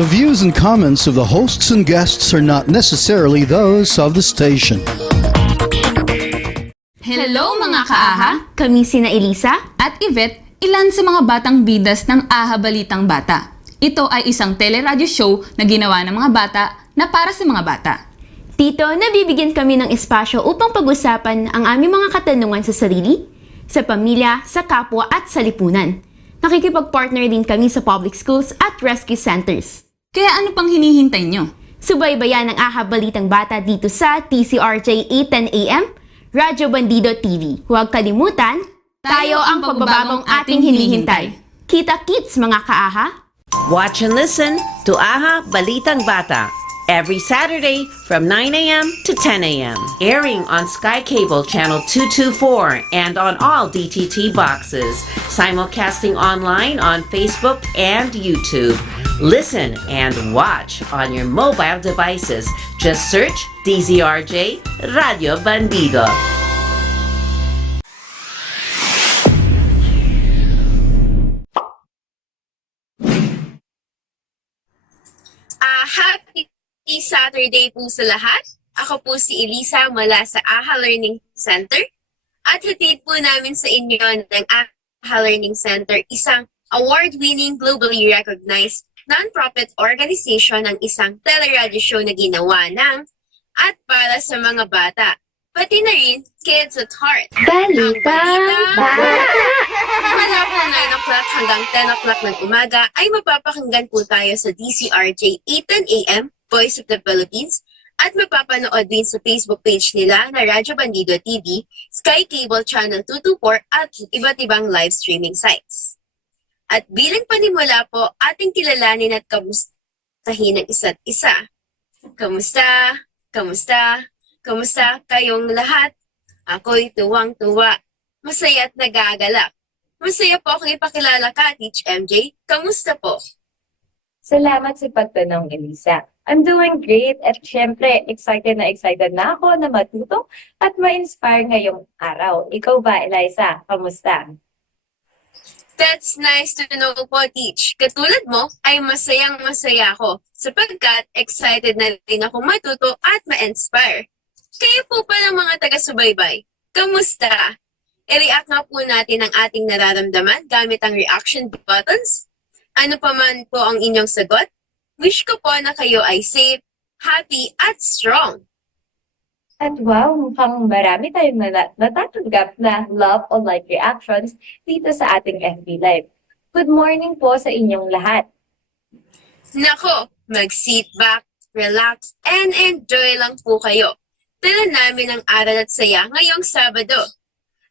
The views and comments of the hosts and guests are not necessarily those of the station. Hello mga kaaha! Kami sina Elisa At Yvette, ilan sa mga batang bidas ng Aha Balitang Bata. Ito ay isang teleradyo show na ginawa ng mga bata na para sa mga bata. Dito, nabibigyan kami ng espasyo upang pag-usapan ang aming mga katanungan sa sarili, sa pamilya, sa kapwa at sa lipunan. Nakikipag-partner din kami sa public schools at rescue centers. Kaya ano pang hinihintay nyo? Subaybayan ang Aha Balitang Bata dito sa 𝗕𝗫𝗴 8:10 AM, Radyo Bandido TV. Huwag kalimutan, tayo ang pagbabagong ating hinihintay. Kita-kits mga kaaha! Watch and listen to Aha Balitang Bata every Saturday from 9 a.m. to 10 a.m. Airing on Sky Cable Channel 224 and on all DTT boxes. Simulcasting online on Facebook and YouTube. Listen and watch on your mobile devices. Just search DZRJ Radio Bandido. Happy Saturday po sa lahat. Ako po si Elisa mula sa AHA Learning Center. At hatid po namin sa inyo ng AHA Learning Center isang award-winning, globally recognized non-profit organization ng isang teleradyo show na ginawa ng at para sa mga bata. Pati na rin kids at heart. Balitang Bata! Mula po 9 o'clock hanggang 10 o'clock ng umaga ay mapapakinggan po tayo sa DZRJ 8:10 AM, Voice of the Philippines, at mapapanood din sa Facebook page nila na Radyo Bandido TV, Sky Cable Channel 224 at iba't ibang live streaming sites. At bilang panimula po, ating kilalanin at kamustahin ang isa't isa. Kamusta? Kamusta? Kamusta kayong lahat? Ako'y tuwang-tuwa, masaya at nagagalak. Masaya po akong ipakilala ka, Teach MJ. Kamusta po? Salamat sa pagtanong, Elisa. I'm doing great at syempre excited na ako na matuto at ma-inspire ngayong araw. Ikaw ba, Eliza? Kamusta? That's nice to know po, Teach. Katulad mo, ay masayang-masaya ako sapagkat excited na rin ako matuto at ma-inspire. Kayo po pa ng mga taga-subaybay. Kamusta? I-react nga po natin ang ating nararamdaman gamit ang reaction buttons. Ano pa man po ang inyong sagot, wish ko po na kayo ay safe, happy, at strong. At wow, mukhang marami tayong natatanggap na love or like reactions dito sa ating FB Live. Good morning po sa inyong lahat. Nako, mag-sit back, relax, and enjoy lang po kayo. Dala namin ang aral at saya ngayong Sabado.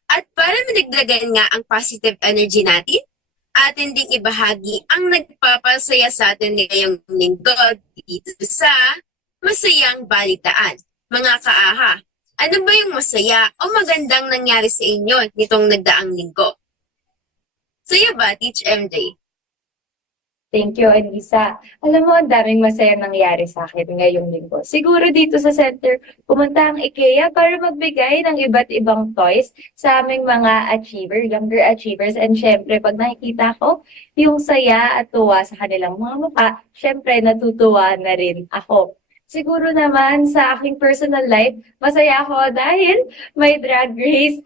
At para managdagan nga ang positive energy natin, atin ding ibahagi ang nagpapasaya sa atin ngayong linggo dito sa Masayang Balitaan. Mga kaaha, ano ba yung masaya o magandang nangyari sa inyo nitong nagdaang linggo? Saya ba, Teach MJ? Thank you, Elisa. Alam mo, ang daming masaya nangyari sa akin ngayong linggo. Siguro dito sa center, pumunta ang IKEA para magbigay ng iba't ibang toys sa aming mga younger achievers. And syempre, pag nakikita ko yung saya at tuwa sa kanilang mga mukha, syempre natutuwa na rin ako. Siguro naman sa aking personal life, masaya ako dahil may drag race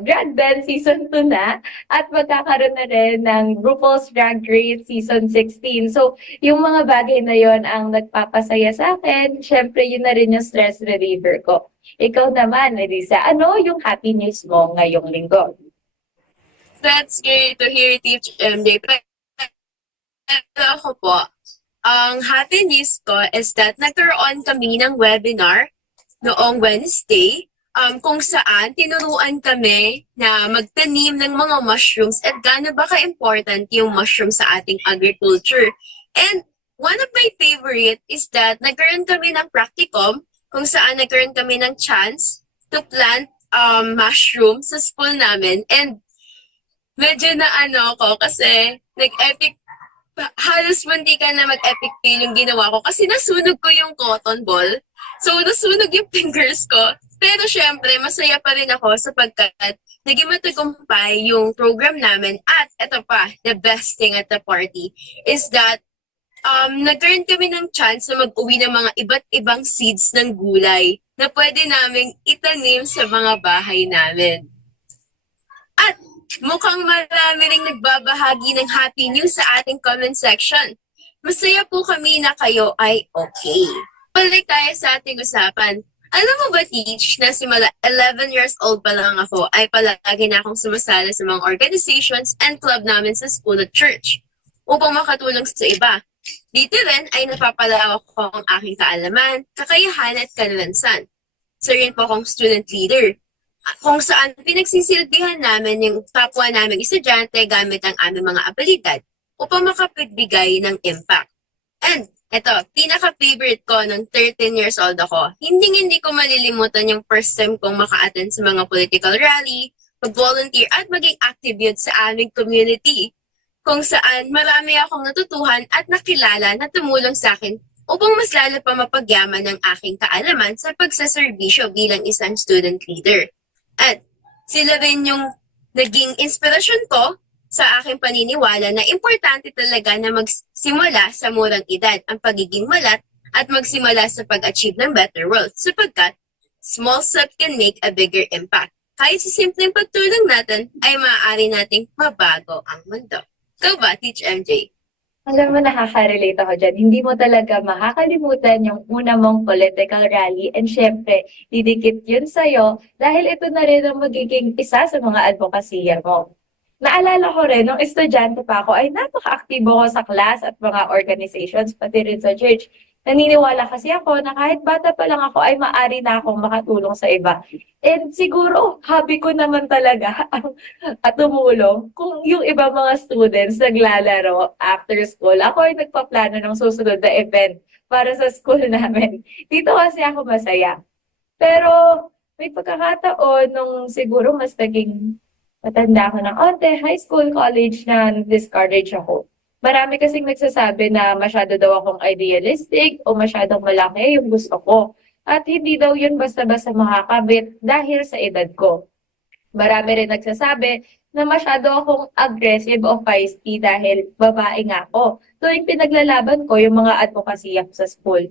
Drag Band Season 2 na at magkakaroon na rin ng RuPaul's Drag Race Season 16. So, yung mga bagay na yon ang nagpapasaya sa akin. Siyempre, yun na rin yung stress reliever ko. Ikaw naman, Elisa, ano yung happy news mo ngayong linggo? That's great to hear, Teach MJ. Pero ako po, ang happy news ko is that nagkaroon kami ng webinar noong Wednesday kung saan tinuruan kami na magtanim ng mga mushrooms at gaano ba ka-important yung mushroom sa ating agriculture. And one of my favorite is that nagkaroon kami ng practicum kung saan nagkaroon kami ng chance to plant mushroom sa school namin. And medyo na ko kasi nag-epic, halos munti ka na mag-epic fail yung ginawa ko kasi nasunog ko yung cotton ball. So nasunog yung fingers ko. Pero syempre, masaya pa rin ako sapagkat naging matagumpay yung program namin. At ito pa, the best thing at the party is that nagkaroon kami ng chance na mag-uwi ng mga iba't ibang seeds ng gulay na pwede naming itanim sa mga bahay namin. At mukhang marami ring nagbabahagi ng happy news sa ating comment section. Masaya po kami na kayo ay okay. Balik tayo sa ating usapan. Alam mo ba, Teach, na simula 11 years old pa lang ako ay palagi na akong sumasali sa mga organizations and club namin sa school at church upang makatulong sa iba. Dito rin ay napapalawak ko ang aking kaalaman, kakayahan at kalalansan. So rin po akong student leader, kung saan pinagsisilbihan namin yung kapwa namin estudyante gamit ang aming mga abilidad upang makapagbigay ng impact. And eto, pinaka-favorite ko nung 13 years old ako. Hindi ko malilimutan yung first time kong maka-attend sa mga political rally, mag-volunteer at maging active youth sa aming community. Kung saan marami akong natutuhan at nakilala na tumulong sa akin upang mas lalo pa mapagyaman ang aking kaalaman sa pagsaserbisyo bilang isang student leader. At sila rin yung naging inspirasyon ko sa aking paniniwala na importante talaga na magsimula sa murang edad ang pagiging malat at magsimula sa pag-achieve ng better world sapagkat small step can make a bigger impact. Kahit sa simpleng pagtulong natin ay maaari nating mabago ang mundo. Ikaw ba, Teach MJ? Alam mo, nakaka-relate ako dyan. Hindi mo talaga makakalimutan yung una mong political rally and syempre, didikit yun sa'yo dahil ito na rin ang magiging isa sa mga advokasya mo. Naalala ko rin, nung estudyante pa ako, ay napaka-aktibo ko sa class at mga organizations, pati rin sa church. Naniniwala kasi ako na kahit bata pa lang ako ay maaari na akong makatulong sa iba. And siguro, hobby ko naman talaga at tumulong kung yung iba mga students naglalaro after school. Ako ay nagpaplano ng susunod na event para sa school namin. Dito kasi ako masaya. Pero may pagkakataon nung siguro mas naging matanda ako ng onte, high school, college na discourage ako. Marami kasing nagsasabi na masyado daw akong idealistic o masyadong malaki yung gusto ko. At hindi daw yun basta-basta makakabit dahil sa edad ko. Marami rin nagsasabi na masyado akong aggressive o feisty dahil babae nga ako. Tuwing pinaglalaban ko yung mga advokasya ko sa school.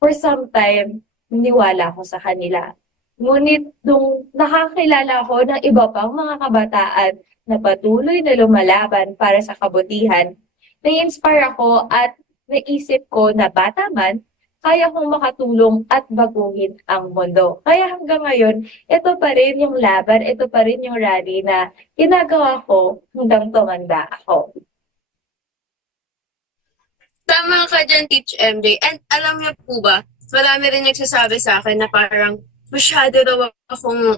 For some time, niniwala ako sa kanila. Ngunit nung nakakilala ko ng iba pang mga kabataan na patuloy na lumalaban para sa kabutihan, na-inspire ako at naisip ko na bata man, kaya kong makatulong at baguhin ang mundo. Kaya hanggang ngayon, ito pa rin yung laban, ito pa rin yung rally na ginagawa ko hanggang tumanda ako. Tama ka dyan, Teach MJ. And alam niyo po ba, marami rin nagsasabi sa akin na parang masyado daw akong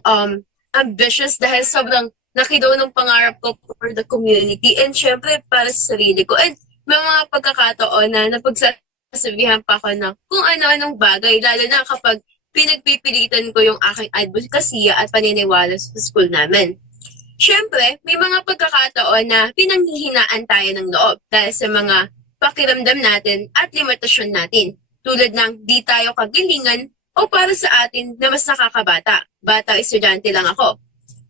ambitious dahil sobrang nakidaw ng pangarap ko for the community and syempre para sa sarili ko. And may mga pagkakataon na napagsasabihan pa ako ng kung ano-anong bagay, lalo na kapag pinagpipilitan ko yung aking advocacy at paniniwala sa school namin. Syempre, may mga pagkakataon na pinanghihinaan tayo ng loob dahil sa mga pakiramdam natin at limitasyon natin. Tulad ng di tayo kagilingan o para sa atin na mas nakakabata. Bata o estudyante lang ako.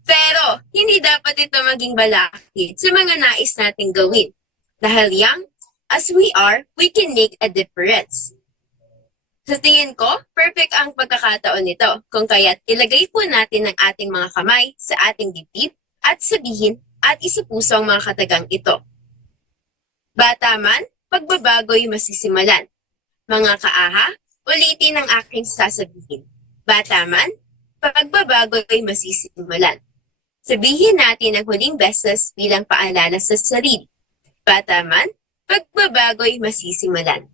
Pero, hindi dapat ito maging balakid sa mga nais nating gawin. Dahil young as we are, we can make a difference. Sa tingin ko, perfect ang pagkakataon nito. Kung kaya't ilagay po natin ang ating mga kamay sa ating dibdib at sabihin at isapuso ang mga katagang ito. Bata man, pagbabago'y masisimulan. Mga kaaha, ulitin ang aking sasabihin. Bata man, pagbabago'y masisimulan. Sabihin natin ang huling beses bilang paalala sa sarili. Bata man, pagbabago'y masisimulan.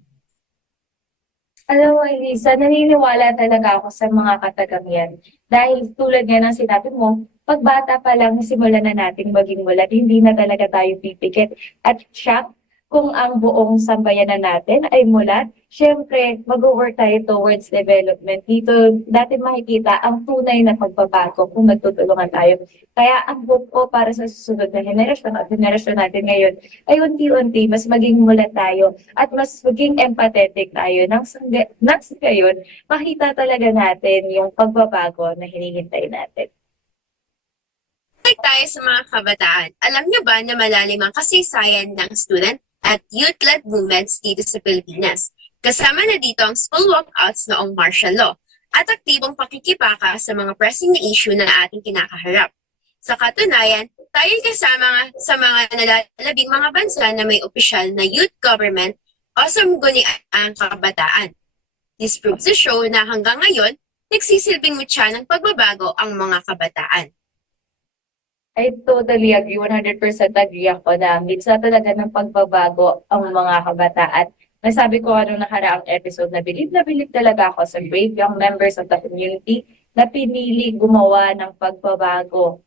Alam mo, Elisa, naniniwala talaga ako sa mga katagang yan. Dahil tulad nga ng sinabi mo, pag bata pa lang, simulan na nating maging mulat, hindi na talaga tayo pipikit. At shock, kung ang buong sambayanan natin ay mulat, syempre, mag-work tayo towards development. Dito, dati makikita ang tunay na pagbabago kung magtutulungan tayo. Kaya ang hope ko para sa susunod na henerasyon at henerasyon natin ngayon ay unti-unti mas maging mulat tayo at mas maging empathetic tayo. Nang sa gayon, makita talaga natin yung pagbabago na hinihintay natin. Tayo sa mga kabataan, alam niyo ba na malalim ang kasaysayan ng student at youth-led movements dito sa Pilipinas. Kasama na dito ang school walkouts noong martial law at aktibong pakikibaka sa mga pressing na issue na ating kinakaharap. Sa katunayan, tayo kasama sa mga nalalabing mga bansa na may opisyal na youth government o sangguniang kabataan. This proves to show na hanggang ngayon, nagsisilbing mutya ng pagbabago ang mga kabataan. I totally agree, 100% agree ako na minsan talaga ng pagbabago ang mga kabataan. Nasabi ko ano nakaraang episode na bilib talaga ako sa brave young members of the community na pinili gumawa ng pagbabago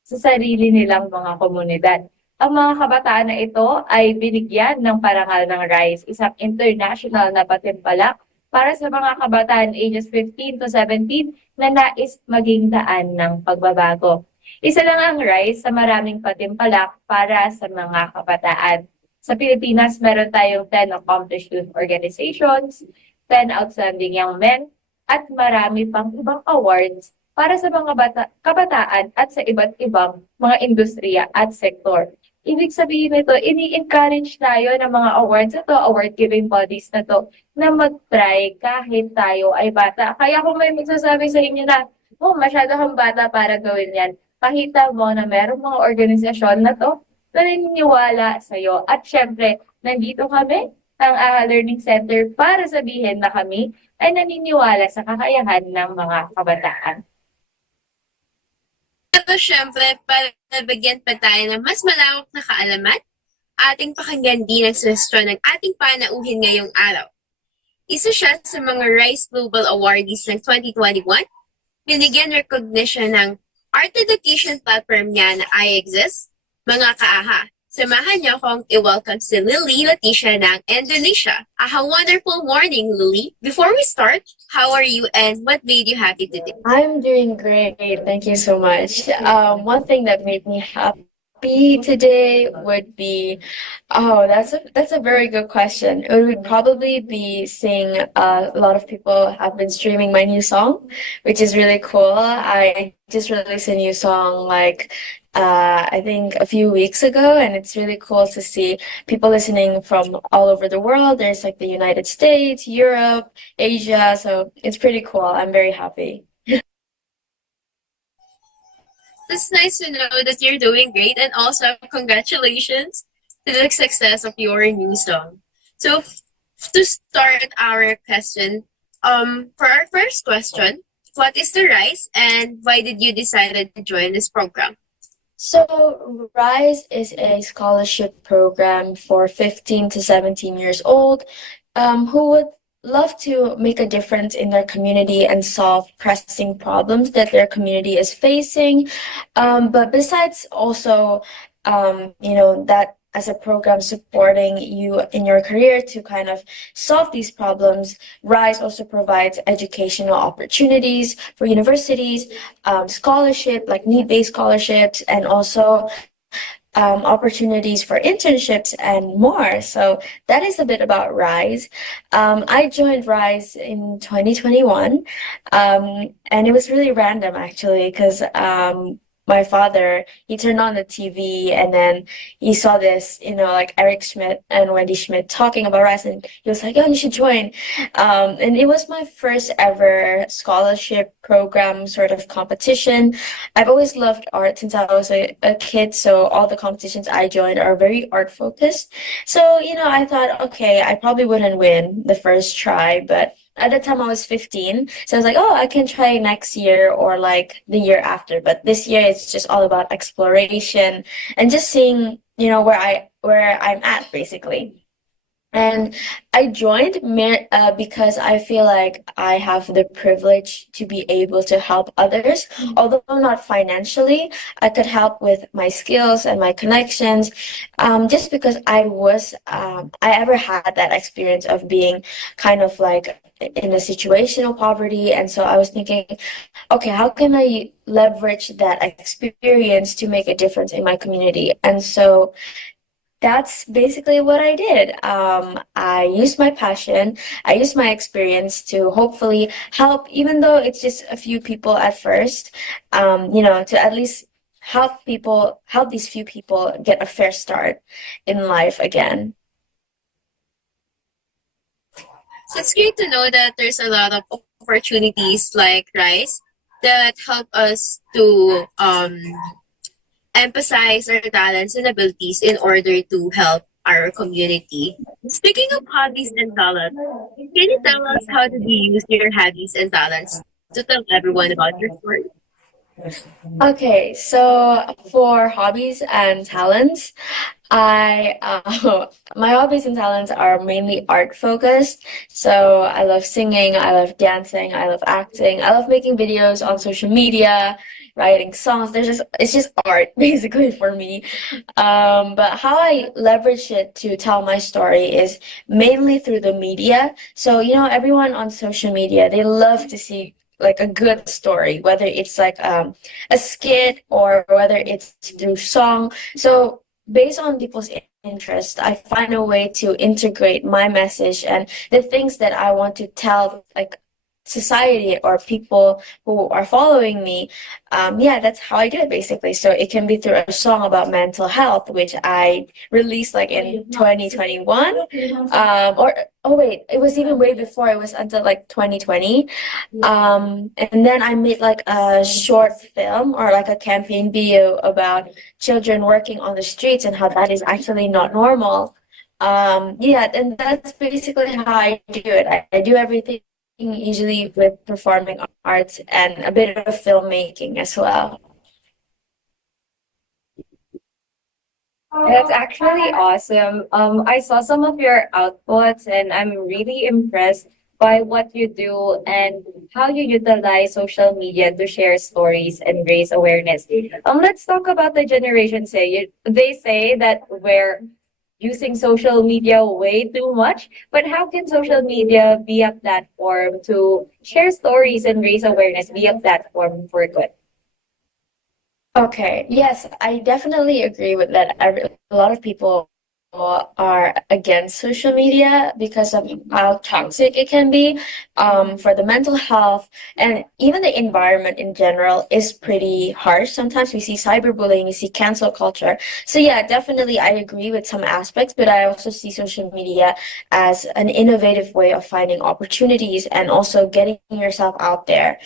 sa sarili nilang mga komunidad. Ang mga kabataan na ito ay binigyan ng parangal ng RISE, isang international na patimpalak para sa mga kabataan ages 15 to 17 na nais maging daan ng pagbabago. Isa lang ang RISE sa maraming patimpalak para sa mga kabataan. Sa Pilipinas, meron tayong 10 accomplished youth organizations, 10 outstanding young men, at marami pang ibang awards para sa mga kabataan at sa iba't ibang mga industriya at sektor. Ibig sabihin nito, ini-encourage tayo ng mga awards na to, award-giving bodies na to, na mag-try kahit tayo ay bata. Kaya kung may magsasabi sa inyo na, oh, masyado kang bata para gawin yan, pakita mo na merong mga organisasyon na to na naniniwala sa'yo. At syempre, nandito kami, ang AHA Learning Center, para sabihin na kami ay naniniwala sa kakayahan ng mga kabataan. Pero syempre, para nabigyan pa tayo ng mas malawak na kaalaman, ating pakinggan din ang suhestyon ng ating panauhin ngayong araw. Isa siya sa mga RISE Global Awardees ng 2021, binigyan recognition ng art education platform niya na I Exist. Mga kaaha, samahan niyo akong i-welcome si Lily Leticia ng Indonesia. A wonderful morning, Lily. Before we start, how are you and what made you happy today? I'm doing great. Thank you so much. One thing that made me happy today would be, that's a very good question. It would probably be seeing a lot of people have been streaming my new song, which is really cool. I just released a new song I think a few weeks ago, and it's really cool to see people listening from all over the world. There's like the United States, Europe, Asia, so it's pretty cool. I'm very happy. It's nice to know that you're doing great, and also congratulations to the success of your new song. So to start our question, for our first question, what is the RISE and why did you decide to join this program? So RISE is a scholarship program for 15 to 17 years old who would love to make a difference in their community and solve pressing problems that their community is facing. But besides also, that as a program supporting you in your career to kind of solve these problems, RISE also provides educational opportunities for universities, scholarship, like need-based scholarships, and also opportunities for internships and more. So that is a bit about RISE. I joined RISE in 2021, and it was really random actually, because my father, he turned on the TV and then he saw this, like Eric Schmidt and Wendy Schmidt talking about RISE, and he was like, oh, you should join. And it was my first ever scholarship program sort of competition. I've always loved art since I was a kid, so all the competitions I joined are very art focused. So, I thought, okay, I probably wouldn't win the first try, but at the time I was 15, so I was like, oh, I can try next year or like the year after. But this year it's just all about exploration and just seeing, where I'm at basically. And I joined because I feel like I have the privilege to be able to help others, although not financially. I could help with my skills and my connections, just because I ever had that experience of being kind of like in a situational poverty. And so I was thinking, okay, how can I leverage that experience to make a difference in my community? And so that's basically what I did. I used my passion, I used my experience to hopefully help, even though it's just a few people at first, to at least help these few people get a fair start in life again. So it's great to know that there's a lot of opportunities like Rise that help us to emphasize our talents and abilities in order to help our community. Speaking of hobbies and talents, can you tell us how did you use your hobbies and talents to tell everyone about your story? Okay, so for hobbies and talents, I my hobbies and talents are mainly art focused. So I love singing, I love dancing, I love acting, I love making videos on social media, writing songs. It's just art basically for me. But how I leverage it to tell my story is mainly through the media. So everyone on social media, they love to see like a good story, whether it's like a skit or whether it's through song. So based on people's interest, I find a way to integrate my message and the things that I want to tell, like society or people who are following me. Yeah, that's how I do it basically. So it can be through a song about mental health, which I released like in 2021. Or oh wait, it was even way before. It was until like 2020. And then I made like a short film or like a campaign video about children working on the streets and how that is actually not normal. Yeah, and that's basically how I do it. I do everything usually with performing arts and a bit of filmmaking as well. That's actually awesome. I saw some of your outputs and I'm really impressed by what you do and how you utilize social media to share stories and raise awareness. Let's talk about the generation they say that we're using social media way too much, but how can social media be a platform to share stories and raise awareness, be a platform for good? Okay, yes, I definitely agree with that. A lot of people are against social media because of how toxic it can be for the mental health and even the environment in general is pretty harsh. Sometimes we see cyberbullying, we see cancel culture. So yeah, definitely I agree with some aspects, but I also see social media as an innovative way of finding opportunities and also getting yourself out there.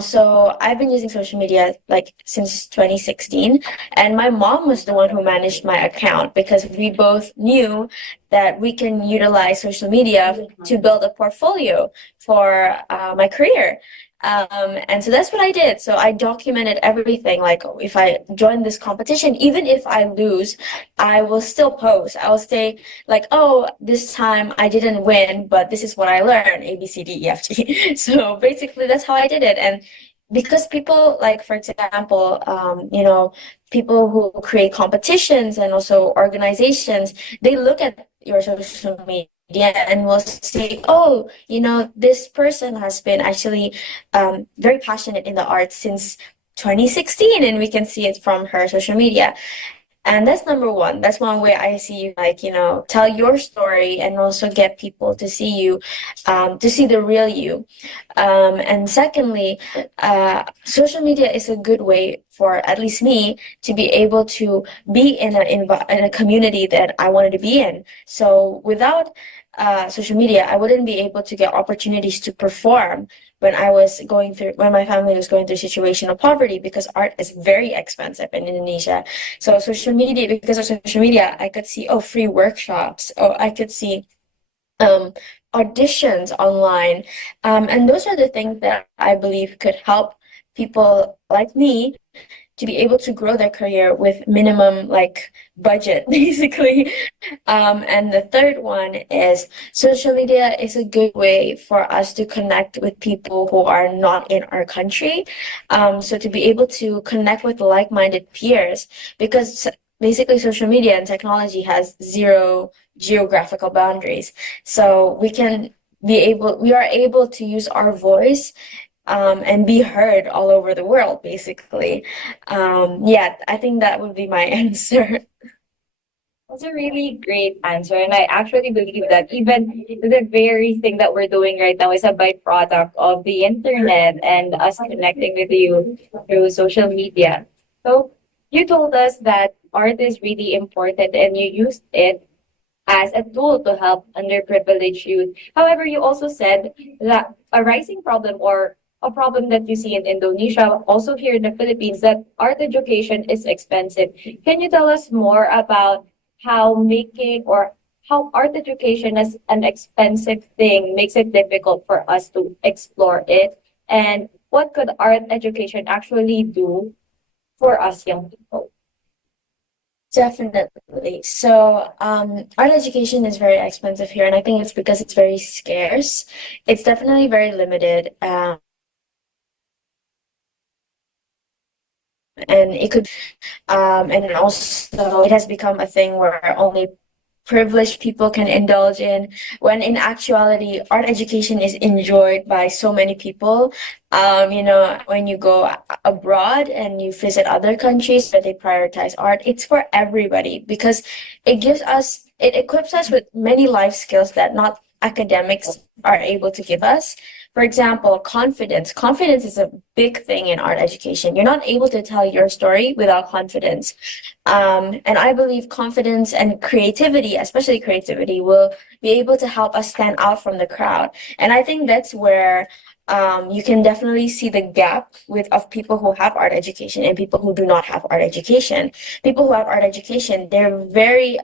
So I've been using social media like since 2016, and my mom was the one who managed my account because we both knew that we can utilize social media to build a portfolio for my career. And so that's what I did. So I documented everything. Like if I join this competition, even if I lose, I will still post. I will say like, oh, this time I didn't win, but this is what I learned, A, B, C, D, E, F, G. So basically that's how I did it. And because people like, for example, people who create competitions and also organizations, they look at your social media and will say, oh, this person has been actually very passionate in the arts since 2016, and we can see it from her social media. And that's number one. That's one way I see you, like, tell your story and also get people to see you, to see the real you. And secondly, social media is a good way for at least me to be able to be in a community that I wanted to be in. So without social media, I wouldn't be able to get opportunities to perform when my family was going through situational poverty, because art is very expensive in Indonesia. So because of social media, I could see free workshops, or I could see auditions online, and those are the things that I believe could help people like me to be able to grow their career with minimum like budget basically. And the third one is social media is a good way for us to connect with people who are not in our country. So to be able to connect with like-minded peers, because basically social media and technology has zero geographical boundaries. So we are able to use our voice and be heard all over the world, basically. Yeah, I think that would be my answer. That's a really great answer. And I actually believe that even the very thing that we're doing right now is a byproduct of the internet and us connecting with you through social media. So you told us that art is really important and you used it as a tool to help underprivileged youth. However, you also said that a rising problem or a problem that you see in Indonesia, also here in the Philippines, that art education is expensive. Can you tell us more about how making or how art education as an expensive thing makes it difficult for us to explore it? And what could art education actually do for us young people? Definitely. So, art education is very expensive here, and I think it's because it's very scarce. It's definitely very limited. And it could, and also it has become a thing where only privileged people can indulge in, when in actuality, art education is enjoyed by so many people. When you go abroad and you visit other countries where they prioritize art, it's for everybody because it equips us with many life skills that not academics are able to give us. For example, confidence. Confidence is a big thing in art education. You're not able to tell your story without confidence. And I believe confidence and creativity, especially creativity, will be able to help us stand out from the crowd. And I think that's where you can definitely see the gap of people who have art education and people who do not have art education. People who have art education, they're very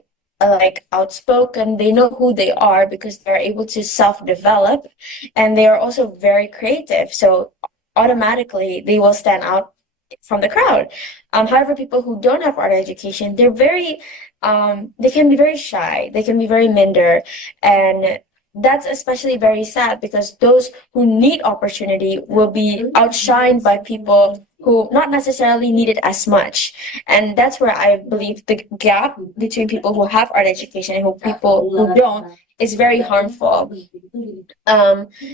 outspoken. They know who they are because they're able to self-develop, and they are also very creative. So automatically they will stand out from the crowd. However, people who don't have art education, they can be very shy. They can be very minder, and that's especially very sad because those who need opportunity will be outshined by people who not necessarily need it as much. And that's where I believe the gap between people who have art education and people who don't is very harmful.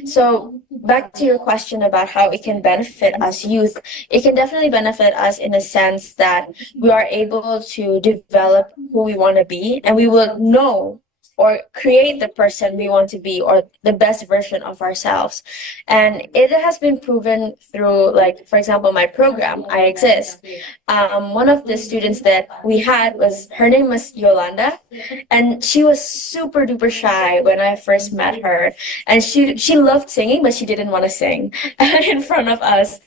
So back to your question about how it can benefit us youth, it can definitely benefit us in a sense that we are able to develop who we want to be, and we will know or create the person we want to be or the best version of ourselves. And it has been proven through, like, for example, my program, I Exist. One of the students that we had her name was Yolanda, and she was super duper shy when I first met her. And she loved singing, but she didn't want to sing in front of us.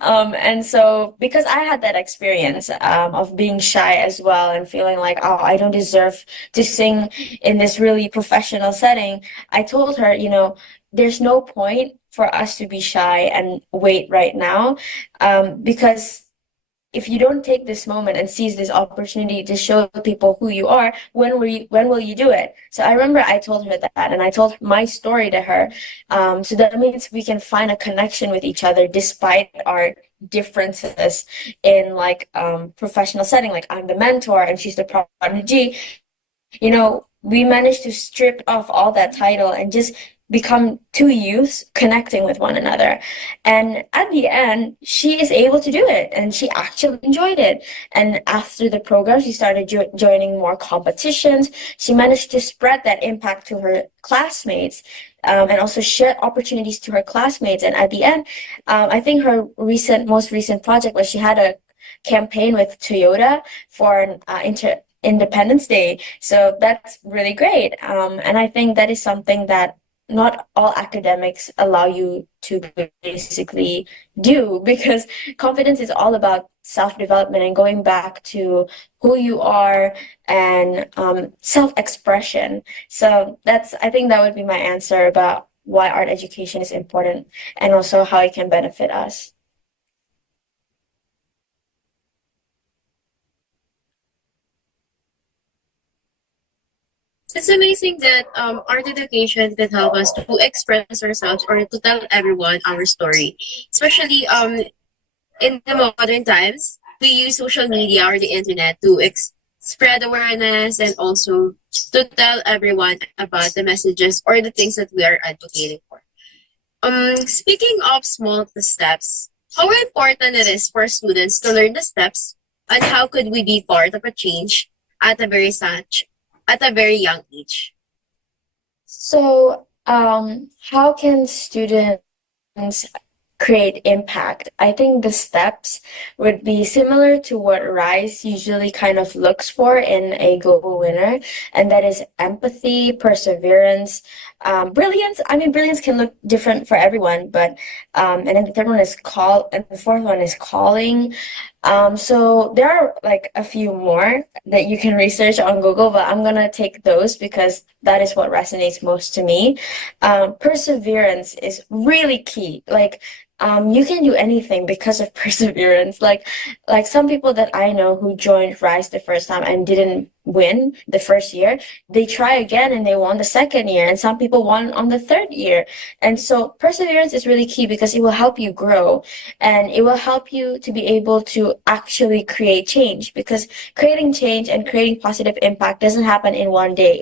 And so because I had that experience of being shy as well and feeling like, oh, I don't deserve to sing in this really professional setting, I told her, there's no point for us to be shy and wait right now, because if you don't take this moment and seize this opportunity to show people who you are, when will you do it? So I remember I told her that, and I told my story to her. So that means we can find a connection with each other despite our differences in professional setting. Like, I'm the mentor and she's the prodigy. We managed to strip off all that title and just become two youths connecting with one another. And at the end, she is able to do it, and she actually enjoyed it. And after the program, she started joining more competitions. She managed to spread that impact to her classmates, and also share opportunities to her classmates. And at the end, I think her most recent project was she had a campaign with Toyota for Independence Day. So that's really great. And I think that is something that not all academics allow you to basically do, because confidence is all about self-development and going back to who you are and self-expression. So I think that would be my answer about why art education is important and also how it can benefit us. It's amazing that art education can help us to express ourselves or to tell everyone our story. Especially in the modern times, we use social media or the internet to spread awareness and also to tell everyone about the messages or the things that we are advocating for. Speaking of small steps, how important it is for students to learn the steps, and how could we be part of a change at a very young age? So, how can students create impact. I think the steps would be similar to what RISE usually kind of looks for in a global winner, and that is empathy, perseverance, brilliance. I mean, brilliance can look different for everyone, but and then the third one is and the fourth one is calling. So there are like a few more that you can research on Google, but I'm gonna take those because that is what resonates most to me. Perseverance is really key. Like, you can do anything because of perseverance. Like some people that I know who joined RISE the first time and didn't win the first year, they try again and they won the second year, and some people won on the third year. And so perseverance is really key because it will help you grow, and it will help you to be able to actually create change, because creating change and creating positive impact doesn't happen in one day.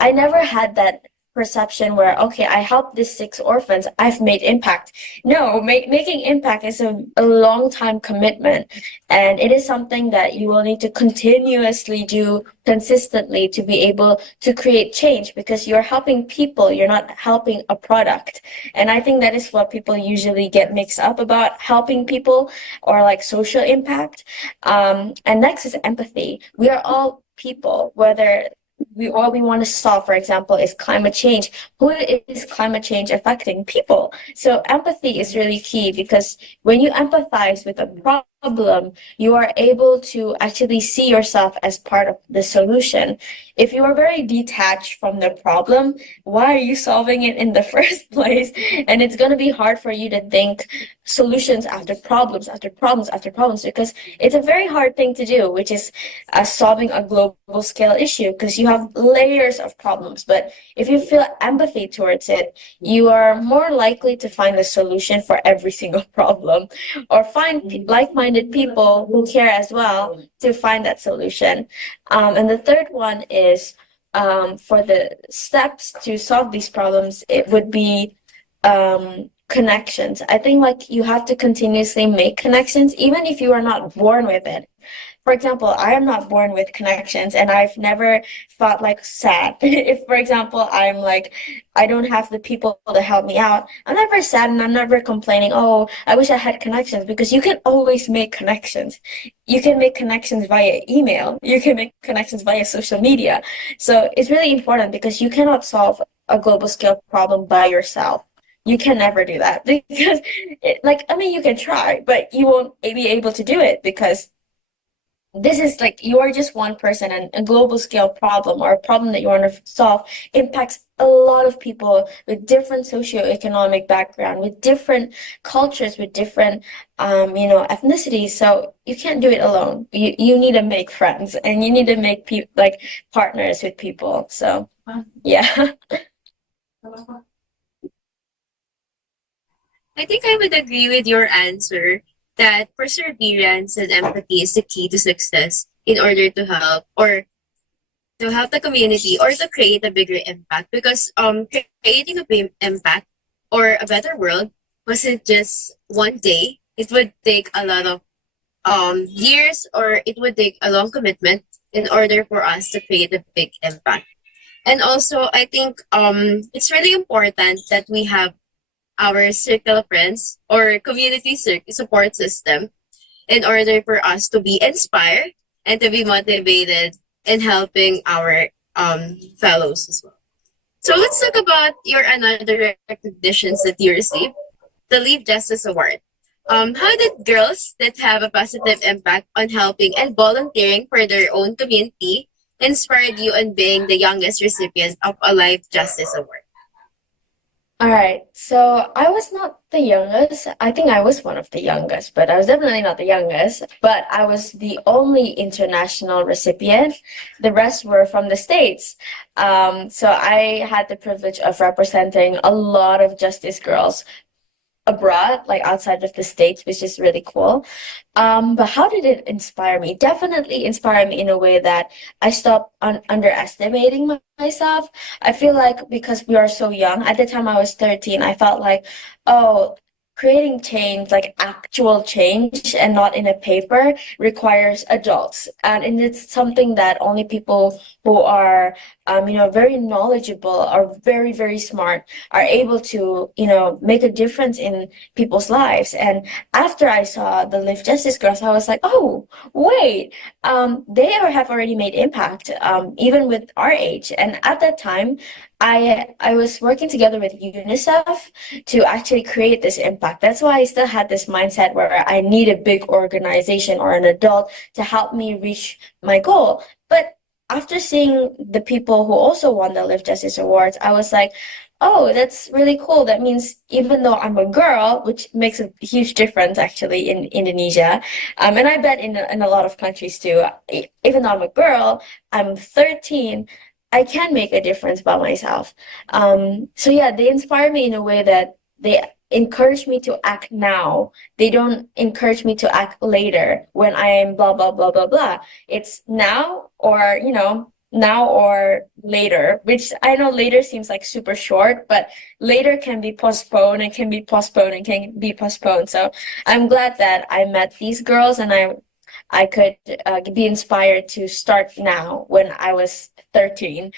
I never had that perception where, okay, I helped these 6 orphans, I've made impact. No, making impact is a long time commitment, and it is something that you will need to continuously do consistently to be able to create change, because you're helping people, you're not helping a product. And I think that is what people usually get mixed up about helping people or like social impact. And next is empathy. We are all people, whether what we want to solve, for example, is climate change. Who is climate change affecting? People. So empathy is really key, because when you empathize with a problem, you are able to actually see yourself as part of the solution. If you are very detached from the problem, why are you solving it in the first place? And it's going to be hard for you to think solutions after problems, after problems, after problems, because it's a very hard thing to do, which is solving a global scale issue, because you have layers of problems. But if you feel empathy towards it, you are more likely to find a solution for every single problem, or find like-minded people who care as well to find that solution. And the third one is, for the steps to solve these problems, it would be connections. I think like you have to continuously make connections, even if you are not born with it. For example, I am not born with connections, and I've never felt like sad. If, for example, I'm like, I don't have the people to help me out, I'm never sad and I'm never complaining, oh, I wish I had connections, because you can always make connections. You can make connections via email. You can make connections via social media. So it's really important, because you cannot solve a global scale problem by yourself. You can never do that, because you can try, but you won't be able to do it, because this is like, you are just one person, and a global scale problem, or a problem that you want to solve, impacts a lot of people with different socioeconomic background, with different cultures, with different ethnicities. So you can't do it alone. You need to make friends, and you need to make partners with people. So yeah. I think I would agree with your answer that perseverance and empathy is the key to success in order to help the community, or to create a bigger impact, because creating a big impact or a better world wasn't just one day. It would take a lot of years, or it would take a long commitment in order for us to create a big impact. And also, I think it's really important that we have our circle of friends or community support system in order for us to be inspired and to be motivated in helping our fellows as well. So let's talk about your another recognitions that you received, the Leave Justice Award. How did girls that have a positive impact on helping and volunteering for their own community inspired you in being the youngest recipient of a Life Justice Award? All right, so I was not the youngest. I think I was one of the youngest, but I was definitely not the youngest. But I was the only international recipient. The rest were from the States. So I had the privilege of representing a lot of justice girls abroad, like outside of the States, which is really cool. But how did it inspire me? Definitely inspire me in a way that I stopped underestimating myself. I feel like because we are so young, at the time I was 13, I felt like, oh, creating change, like actual change and not in a paper, requires adults. And it's something that only people who are, very knowledgeable or very, very smart are able to, make a difference in people's lives. And after I saw the Live Justice girls, I was like, oh, wait, they have already made impact, even with our age. And at that time, I was working together with UNICEF to actually create this impact. That's why I still had this mindset where I need a big organization or an adult to help me reach my goal. But after seeing the people who also won the Live Justice Awards, I was like, oh, that's really cool. That means even though I'm a girl, which makes a huge difference actually in Indonesia, and I bet in a lot of countries too, even though I'm a girl, I'm 13, I can make a difference by myself. So yeah, they inspire me in a way that they encourage me to act now. They don't encourage me to act later when I am blah, blah, blah, blah, blah. It's now or, now or later, which I know later seems like super short, but later can be postponed and can be postponed and can be postponed. So I'm glad that I met these girls and I could be inspired to start now when I was 13.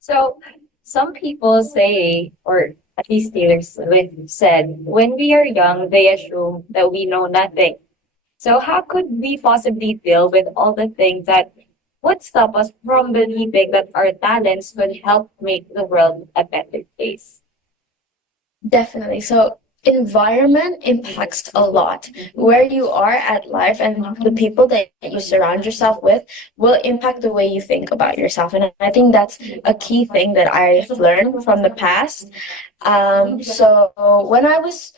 So some people say, or at least Taylor Swift said, when we are young, they assume that we know nothing. So how could we possibly deal with all the things that would stop us from believing that our talents could help make the world a better place? Definitely. So environment impacts a lot. Where you are at life and the people that you surround yourself with will impact the way you think about yourself. And I think that's a key thing that I've learned from the past. So when I was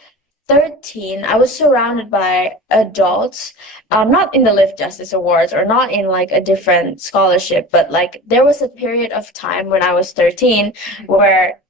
13, I was surrounded by adults, not in the Live Justice Awards or not in like a different scholarship, but like there was a period of time when I was 13 where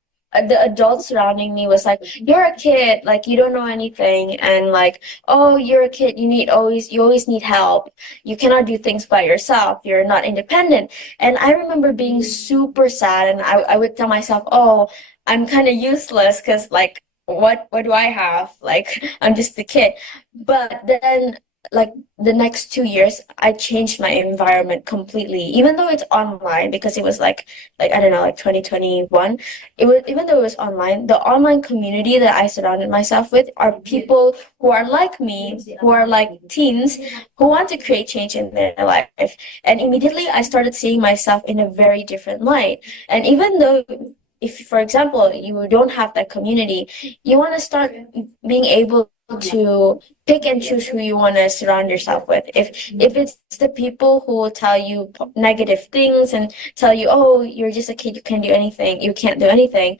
the adults surrounding me was like, you're a kid, like you don't know anything, and like, oh, you're a kid, you always need help, you cannot do things by yourself, you're not independent. And I remember being super sad, and I would tell myself, oh, I'm kind of useless because like what do I have, like I'm just a kid. But then like the next 2 years I changed my environment completely, even though it's online, because it was like I don't know, like 2021. It was, even though it was online, the online community that I surrounded myself with are people who are like me, who are like teens, who want to create change in their life. And immediately I started seeing myself in a very different light. And even though if, for example, you don't have that community, you want to start being able to pick and choose who you want to surround yourself with. If it's the people who will tell you negative things and tell you, oh, you're just a kid, you can't do anything, you can't do anything,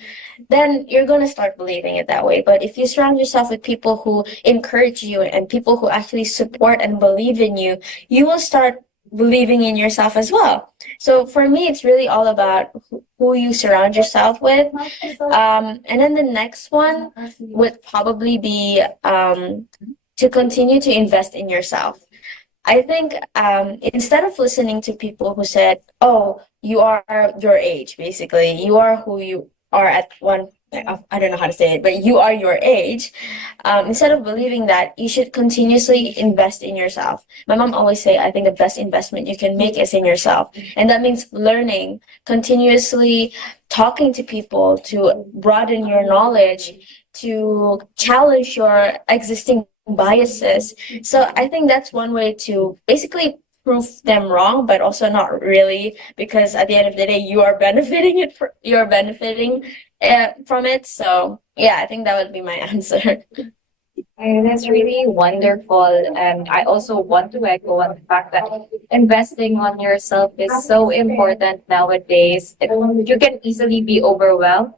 then you're going to start believing it that way. But if you surround yourself with people who encourage you and people who actually support and believe in you, you will start believing in yourself as well. So for me, it's really all about who you surround yourself with. And then the next one would probably be to continue to invest in yourself. I think instead of listening to people who said, oh, you are your age, basically, you are who you are at one, I don't know how to say it, but you are your age. Instead of believing that, you should continuously invest in yourself. My mom always say, I think the best investment you can make is in yourself. And that means learning, continuously talking to people to broaden your knowledge, to challenge your existing biases. So I think that's one way to basically prove them wrong, but also not really, because at the end of the day, you are benefiting from it. So yeah, I think that would be my answer. That's really wonderful. And I also want to echo on the fact that investing on yourself is so important nowadays. You can easily be overwhelmed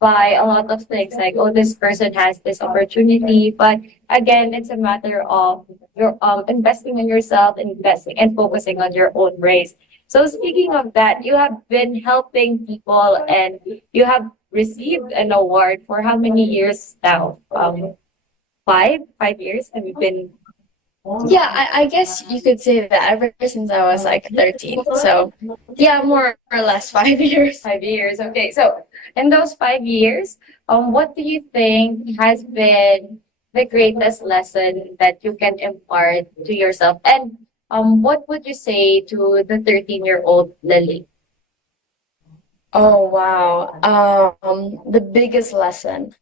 by a lot of things like, oh, this person has this opportunity. But again, it's a matter of your investing in yourself, investing and focusing on your own race. So speaking of that, you have been helping people and you have received an award for how many years now? 5 years have you been Yeah, I guess you could say that ever since I was like 13. So, yeah, more or less 5 years. 5 years. Okay. So in those 5 years, what do you think has been the greatest lesson that you can impart to yourself? And what would you say to the 13-year-old Lily? Oh, wow. The biggest lesson.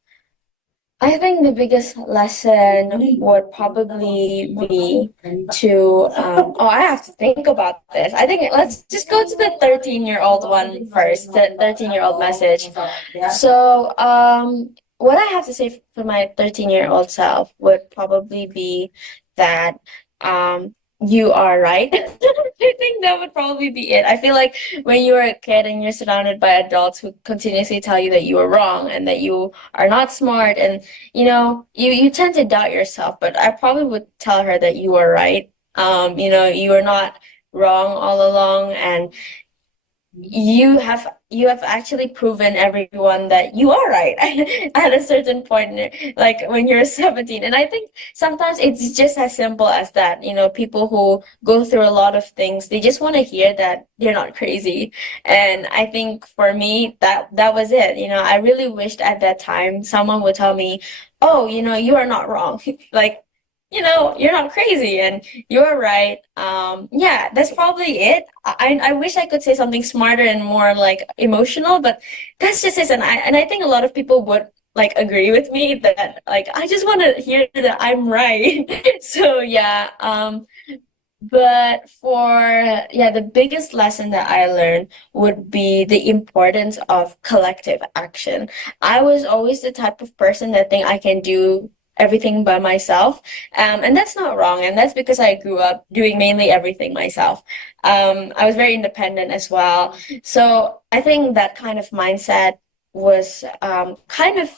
I think the biggest lesson would probably be to, I have to think about this. I think let's just go to the 13-year-old one first, the 13-year-old message. So, what I have to say for my 13-year-old self would probably be that, you are right. I think that would probably be it. I feel like when you're a kid and you're surrounded by adults who continuously tell you that you are wrong and that you are not smart, and you tend to doubt yourself, but I probably would tell her that you are right. You are not wrong all along, and you have actually proven everyone that you are right at a certain point, like when you're 17. And I think sometimes it's just as simple as that. People who go through a lot of things, they just want to hear that they're not crazy. And I think for me, that was it. I really wished at that time someone would tell me, oh, you are not wrong. Like, you're not crazy and you're right. Yeah, that's probably it. I wish I could say something smarter and more like emotional, but that's just it. And I think a lot of people would like agree with me that like I just want to hear that I'm right. So yeah. But the biggest lesson that I learned would be the importance of collective action. I was always the type of person that think I can do everything by myself. And that's not wrong. And that's because I grew up doing mainly everything myself. I was very independent as well. So I think that kind of mindset was kind of,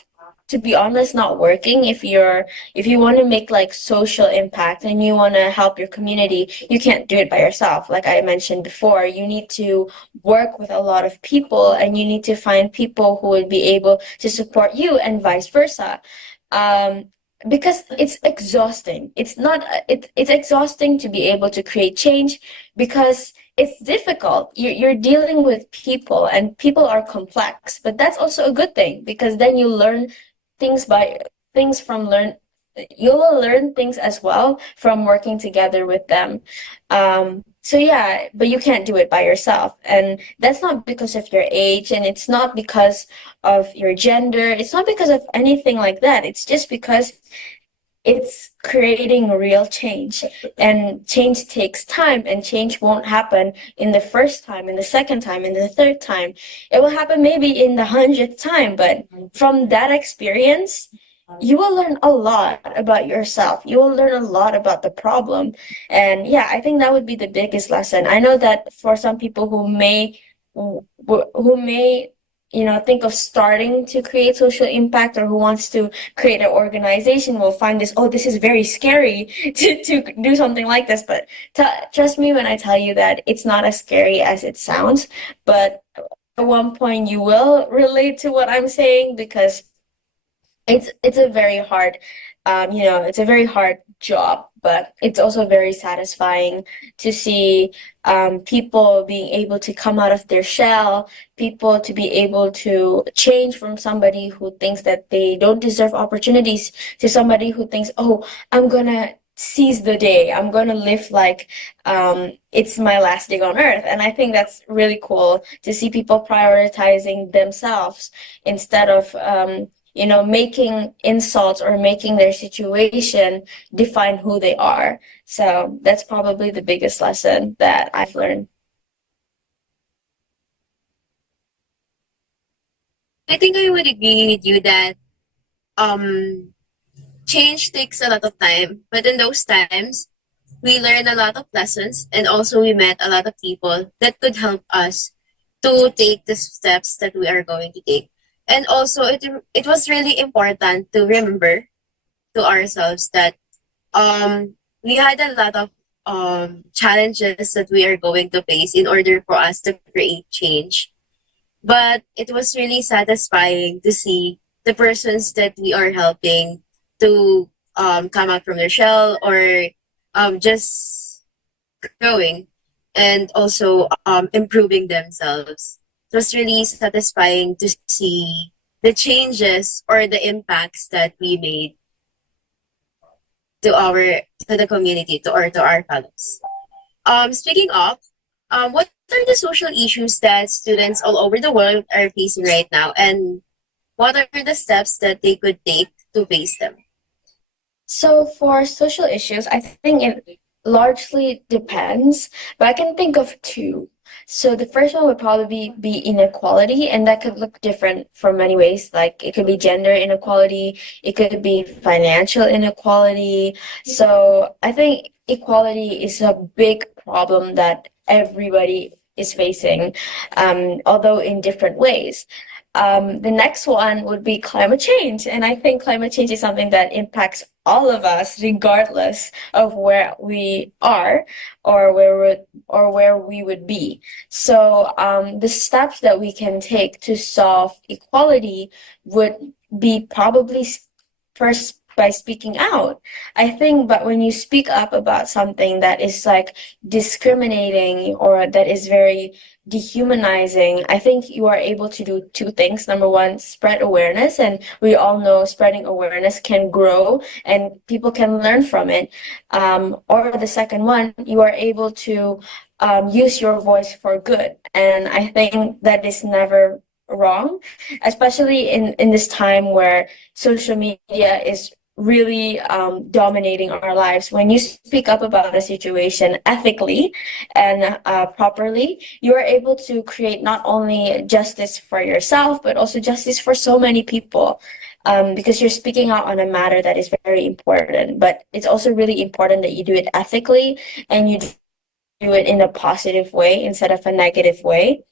to be honest, not working. If you want to make like social impact and you want to help your community, you can't do it by yourself. Like I mentioned before, you need to work with a lot of people, and you need to find people who would be able to support you, and vice versa. Because it's exhausting. It's exhausting to be able to create change, because it's difficult. You're dealing with people, and people are complex, but that's also a good thing, because then you learn things by things from learn you will learn things as well from working together with them. So yeah, but you can't do it by yourself. And that's not because of your age, and it's not because of your gender. It's not because of anything like that. It's just because it's creating real change. And change takes time, and change won't happen in the first time, in the second time, in the third time. It will happen maybe in the 100th time, but from that experience, you will learn a lot about yourself. You will learn a lot about the problem. And yeah, I think that would be the biggest lesson. I know that for some people who may think of starting to create social impact, or who wants to create an organization, will find this is very scary to do something like this. But trust me when I tell you that it's not as scary as it sounds. But at one point you will relate to what I'm saying, because it's a very hard it's a very hard job, but it's also very satisfying to see people being able to come out of their shell, people to be able to change from somebody who thinks that they don't deserve opportunities to somebody who thinks, oh, I'm gonna seize the day, I'm gonna live like it's my last day on earth. And I think that's really cool to see people prioritizing themselves instead of making insults or making their situation define who they are. So that's probably the biggest lesson that I've learned. I think I would agree with you that change takes a lot of time, but in those times, we learn a lot of lessons, and also we met a lot of people that could help us to take the steps that we are going to take. And also, it was really important to remember to ourselves that we had a lot of challenges that we are going to face in order for us to create change. But it was really satisfying to see the persons that we are helping to come out from their shell, or just growing and also improving themselves. It was really satisfying to see the changes or the impacts that we made to the community, to our fellows. Speaking of, what are the social issues that students all over the world are facing right now, and what are the steps that they could take to face them? So for social issues, I think it largely depends, but I can think of two. So the first one would probably be inequality, and that could look different from many ways. Like it could be gender inequality, it could be financial inequality. So I think equality is a big problem that everybody is facing, although in different ways. The next one would be climate change. And I think climate change is something that impacts all of us, regardless of where we are or where we would be. So the steps that we can take to solve equality would be probably first by speaking out. I think, but when you speak up about something that is like discriminating or that is very dehumanizing, I think you are able to do two things. Number one, spread awareness, and we all know spreading awareness can grow and people can learn from it. Or the second one, you are able to use your voice for good. And I think that is never wrong, especially in this time where social media is really dominating our lives. When you speak up about a situation ethically and properly, you are able to create not only justice for yourself, but also justice for so many people. Because you're speaking out on a matter that is very important. But it's also really important that you do it ethically and you do it in a positive way instead of a negative way.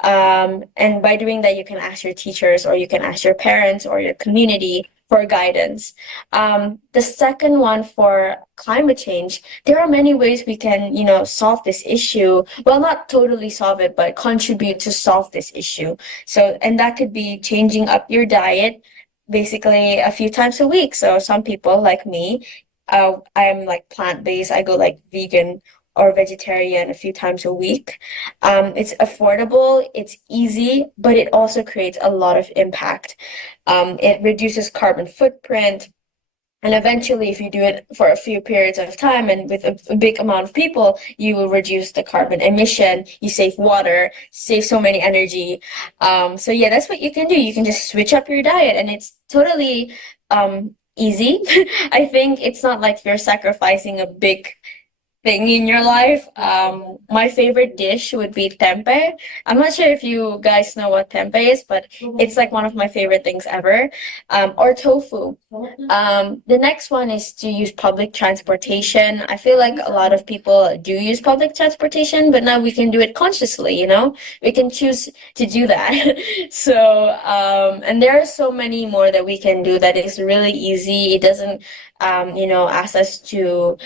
And by doing that, you can ask your teachers or you can ask your parents or your community for guidance. The second one, for climate change, there are many ways we can, solve this issue. Well, not totally solve it, but contribute to solve this issue. So, and that could be changing up your diet basically a few times a week. So some people like me, I'm like plant-based. I go like vegan or vegetarian a few times a week. It's affordable, it's easy, but it also creates a lot of impact. It reduces carbon footprint. And eventually, if you do it for a few periods of time and with a big amount of people, you will reduce the carbon emission, you save water, save so many energy. So yeah, that's what you can do. You can just switch up your diet, and it's totally easy. I think it's not like you're sacrificing a big thing in your life. My favorite dish would be tempeh. I'm not sure if you guys know what tempeh is, but it's like one of my favorite things ever. Or tofu. The next one is to use public transportation. I feel like a lot of people do use public transportation, but now we can do it consciously, We can choose to do that. So, and there are so many more that we can do that is really easy. It doesn't, ask us to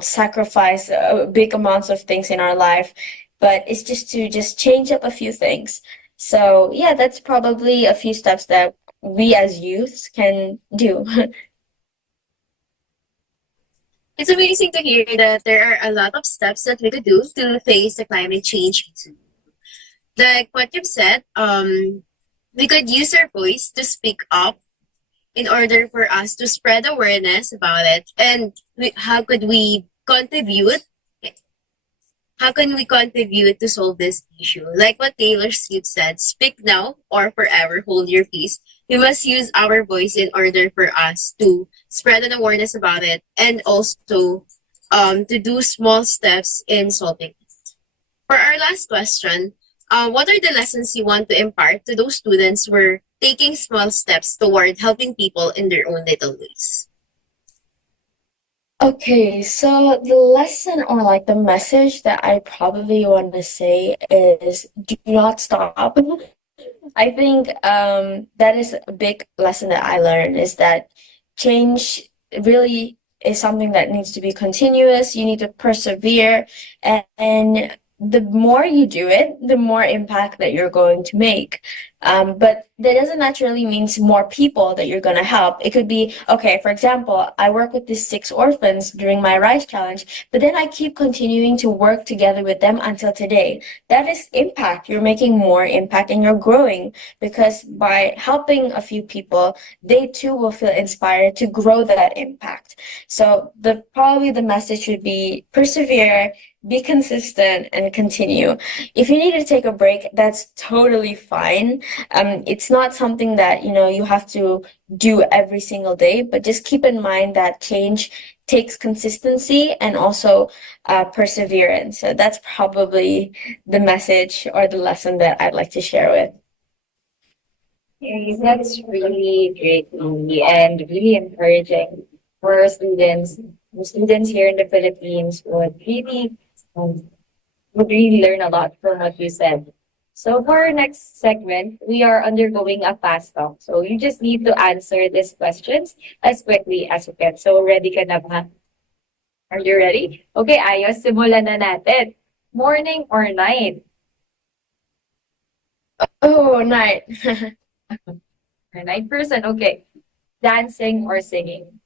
sacrifice big amounts of things in our life, but it's just to change up a few things. So yeah, that's probably a few steps that we as youths can do. It's amazing to hear that there are a lot of steps that we could do to face the climate change. Like what you've said, we could use our voice to speak up in order for us to spread awareness about it. And how could we contribute? How can we contribute to solve this issue? Like what Taylor Swift said, speak now or forever hold your peace. We must use our voice in order for us to spread an awareness about it and also to do small steps in solving it. For our last question, what are the lessons you want to impart to those students who are taking small steps toward helping people in their own little ways? Okay, so the lesson or like the message that I probably want to say is do not stop. I think that is a big lesson that I learned, is that change really is something that needs to be continuous. You need to persevere and the more you do it, the more impact that you're going to make. But that doesn't naturally means more people that you're going to help. It could be, okay, for example, I work with these 6 orphans during my Rise Challenge, but then I keep continuing to work together with them until today. That is impact. You're making more impact and you're growing, because by helping a few people, they too will feel inspired to grow that impact. So probably the message should be persevere, be consistent, and continue. If you need to take a break, that's totally fine. It's not something that, you have to do every single day, but just keep in mind that change takes consistency and also perseverance. So that's probably the message or the lesson that I'd like to share with. Okay, that's really great, Lily, and really encouraging for students. The students here in the Philippines would really learn a lot from what you said. So for our next segment, we are undergoing a fast talk. So you just need to answer these questions as quickly as you can. So ready ka na ba? Are you ready? Okay, ayos, simulan na natin. Morning or night? Oh, night. A night person, okay. Dancing or singing?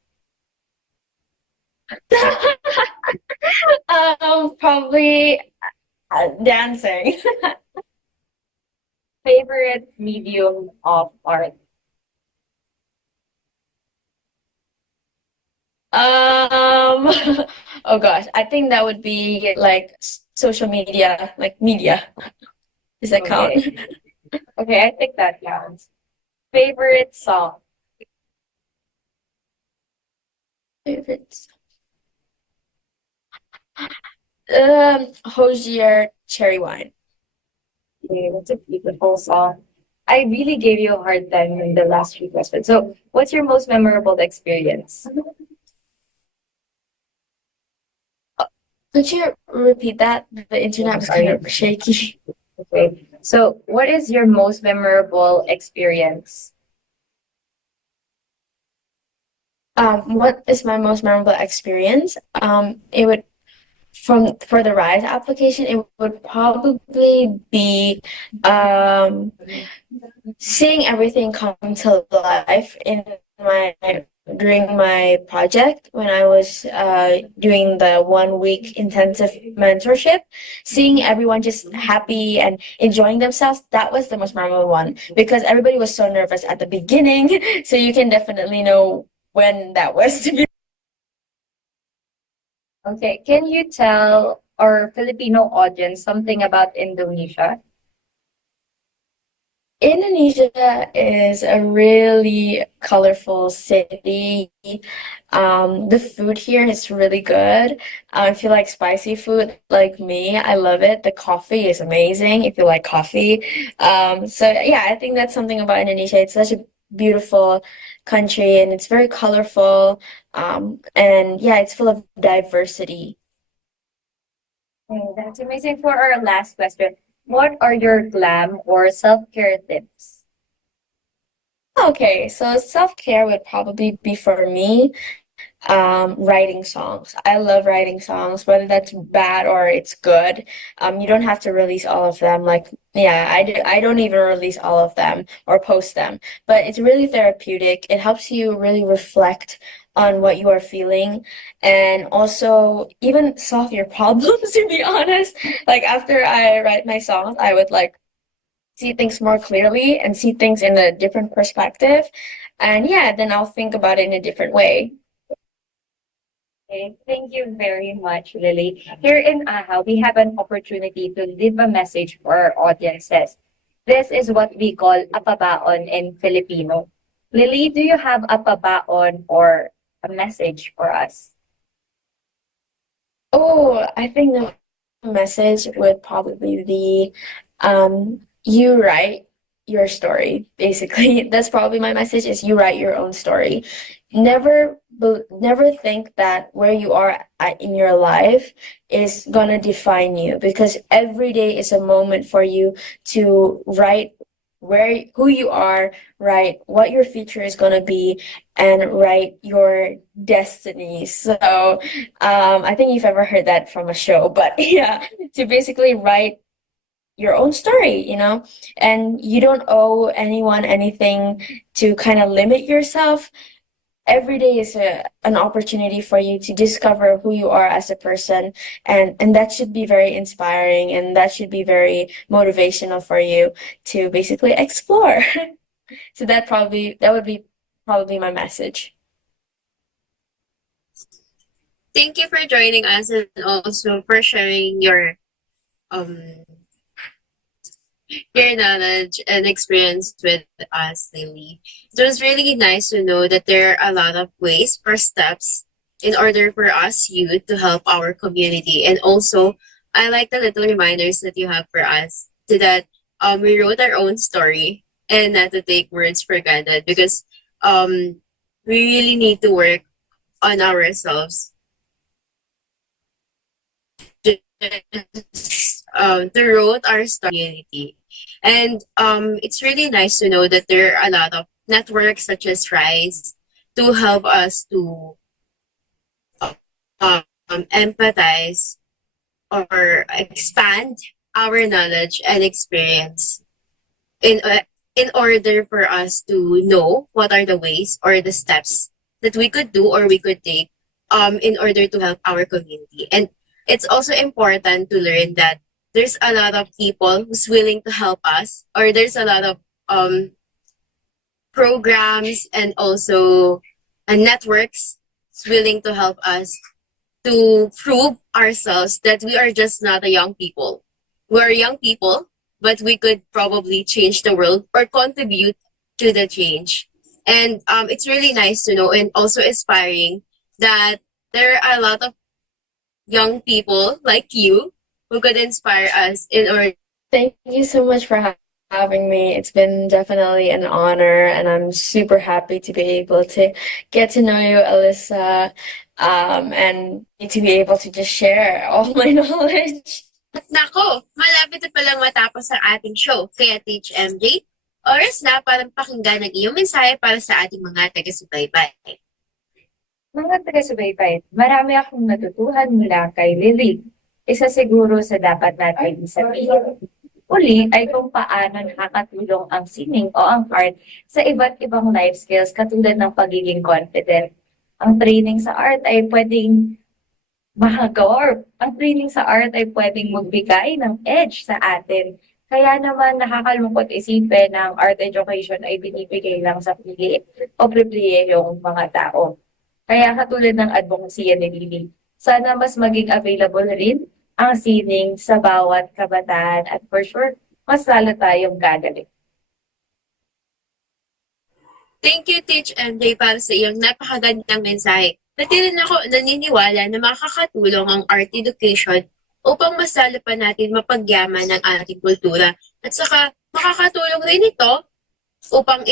Probably dancing. Favorite medium of art? Oh gosh, I think that would be like social media, like media. Does that count? Okay. Okay, I think that counts. Favorite song? Favorites. Hosier cherry wine. Okay, that's a beautiful song. I really gave you a hard time in the last few questions. So, what's your most memorable experience? Could you repeat that? The internet was kind of shaky. Okay. So, what is your most memorable experience? What is my most memorable experience? It would for the Rise application, it would probably be seeing everything come to life during my project when I was doing the 1-week intensive mentorship. Seeing everyone just happy and enjoying themselves, that was the most memorable one, because everybody was so nervous at the beginning. So you can definitely know when that was to be. Okay, can you tell our Filipino audience something about Indonesia? Indonesia is a really colorful city. The food here is really good. If you like spicy food like me, I love it. The coffee is amazing if you like coffee. So yeah, I think that's something about Indonesia. It's such a beautiful country and it's very colorful. And yeah, it's full of diversity. That's amazing. For our last question, what are your glam or self-care tips? Okay, so self-care would probably be for me, writing songs. I love writing songs, whether that's bad or it's good. You don't have to release all of them. Like, yeah, I don't even release all of them or post them, but it's really therapeutic. It helps you really reflect on what you are feeling and also even solve your problems, to be honest. Like after I write my songs, I would like see things more clearly and see things in a different perspective. And yeah, then I'll think about it in a different way. Okay, thank you very much, Lily. Here in AHA, we have an opportunity to leave a message for our audiences. This is what we call a pabaon in Filipino. Lily, do you have a pabaon or a message for us? Oh, I think the message would probably be you write your story, basically. That's probably my message, is you write your own story. Never think that where you are in your life is gonna define you, because every day is a moment for you to write who you are, write what your future is going to be, and write your destiny. So I think you've ever heard that from a show, but yeah, to basically write your own story, and you don't owe anyone anything to kind of limit yourself. Every day is an opportunity for you to discover who you are as a person, and that should be very inspiring, and that should be very motivational for you to basically explore. So that would be probably my message. Thank you for joining us and also for sharing your knowledge and experience with us, Lily. It was really nice to know that there are a lot of ways or steps in order for us youth to help our community. And also, I like the little reminders that you have for us so that we wrote our own story and not to take words for granted, because we really need to work on ourselves to wrote our community. And it's really nice to know that there are a lot of networks such as Rise to help us to empathize or expand our knowledge and experience in order for us to know what are the ways or the steps that we could do or we could take in order to help our community. And it's also important to learn that there's a lot of people who's willing to help us, or there's a lot of programs and also networks willing to help us to prove ourselves that we are just not a young people. We're young people, but we could probably change the world or contribute to the change. And it's really nice to know and also inspiring that there are a lot of young people like you who could inspire us in order. Thank you so much for having me. It's been definitely an honor, and I'm super happy to be able to get to know you, Alyssa, and to be able to just share all my knowledge. At nako, malapit na palang matapos ang ating show. Kaya Teach MJ, oras na para pakinggan ang iyong mensahe para sa ating mga taga-subaybay. Mga taga-subaybay, marami akong natutuhan mula kay Lily. Isa siguro sa dapat natin sabihin uli ay kung paano nakakatulong ang sining o ang art sa iba't ibang life skills katulad ng pagiging confident. Ang training sa art ay pwedeng mahagaw. Ang training sa art ay pwedeng magbigay ng edge sa atin. Kaya naman nakakalungkot isipin na ang art education ay binibigay lang sa pili o pribilehiyong mga tao. Kaya katulad ng advocacy ni Lily, sana mas maging available rin ang sining sa bawat kabataan at for sure, mas lalo tayong gagaling. Thank you, Teach MJ, para sa iyong napakagandang mensahe. Pati rin ako naniniwala na makakatulong ang art education upang mas lalo pa natin mapagyaman ng ating kultura. At saka makakatulong rin ito upang